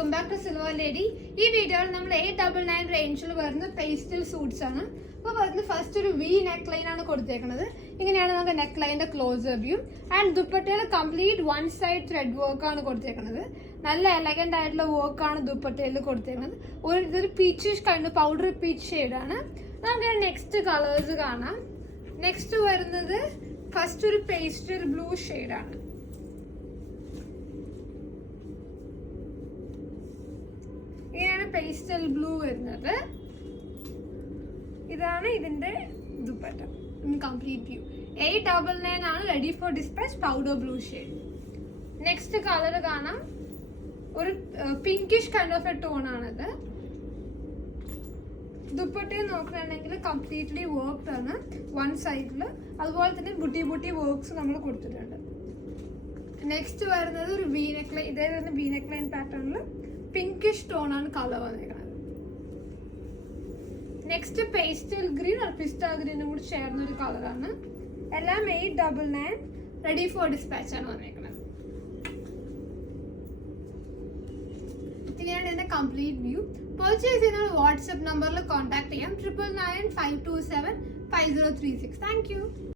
Welcome back to silver lady. ഈ വീഡിയോയിൽ നമ്മൾ 899 റേഞ്ചിൽ വരുന്ന പേസ്റ്റൽ സൂട്ട്സ് ആണ്. അപ്പോൾ വരുന്ന ഫസ്റ്റ് ഒരു വി നെക്ക് ലൈൻ ആണ് കൊടുത്തേക്കുന്നത്. ഇങ്ങനെയാണ് നമുക്ക് നെക്ക് ലൈനിന്റെ ക്ലോസർ വ്യൂ. ആൻഡ് ദുപ്പട്ടയിൽ complete one side thread work ആണ് കൊടുത്തേക്കുന്നത്. നല്ല എലഗന്റ് ആയിട്ടുള്ള വർക്ക് ആണ് ദുപ്പട്ടയിൽ കൊടുത്തേക്കുന്നത്. ഇതൊരു പീച്ചിഷ് കണ്ട് പൗഡർ പീച്ച് ഷെയ്ഡാണ്. നമുക്ക് നെക്സ്റ്റ് കളേഴ്സ് കാണാം. നെക്സ്റ്റ് വരുന്നത് ഫസ്റ്റ് ഒരു പേസ്റ്റൽ ബ്ലൂ ഷെയ്ഡാണ്. ഇങ്ങനെയാണ് പേസ്റ്റൽ ബ്ലൂ വരുന്നത്. ഇതാണ് ഇതിന്റെ ദുപ്പട്ട കംപ്ലീറ്റ് വ്യൂ. 899 ആണ്. Ready for dispatch powder blue shade. Next colour കാണാം. ഒരു pinkish kind of A tone ആണത്. ദുപ്പട്ടയിൽ നോക്കുകയാണെങ്കിൽ കംപ്ലീറ്റ്ലി വർക്ക്ഡ് ആണ് വൺ സൈഡിൽ. അതുപോലെ തന്നെ ബുട്ടി വർക്ക്സ് നമ്മൾ കൊടുത്തിട്ടുണ്ട്. നെക്സ്റ്റ് വരുന്നത് ഒരു വി നെക്ക് ലൈൻ. ഇതേ തന്നെ വി നെക്ക് ലൈൻ പാറ്റേണിൽ പിങ്കിഷ് ടോൺ ആണ് കളർ വന്നിരിക്കുന്നത്. നെക്സ്റ്റ് പേസ്റ്റൽ ഗ്രീൻ or പിസ്ത ഗ്രീനും കൂടി ചേർന്ന ഒരു കളറാണ്. എല്ലാം 899 റെഡി ഫോർ ഡിസ്പാച്ച് ആണ് വന്നിരിക്കുന്നത്. ഇങ്ങനെയാണ് ഇതിന്റെ കംപ്ലീറ്റ് വ്യൂ. പർച്ചേസ് ചെയ്യുന്ന വാട്സ്ആപ്പ് നമ്പറിൽ കോൺടാക്ട് ചെയ്യാം. 9995275036. Thank you.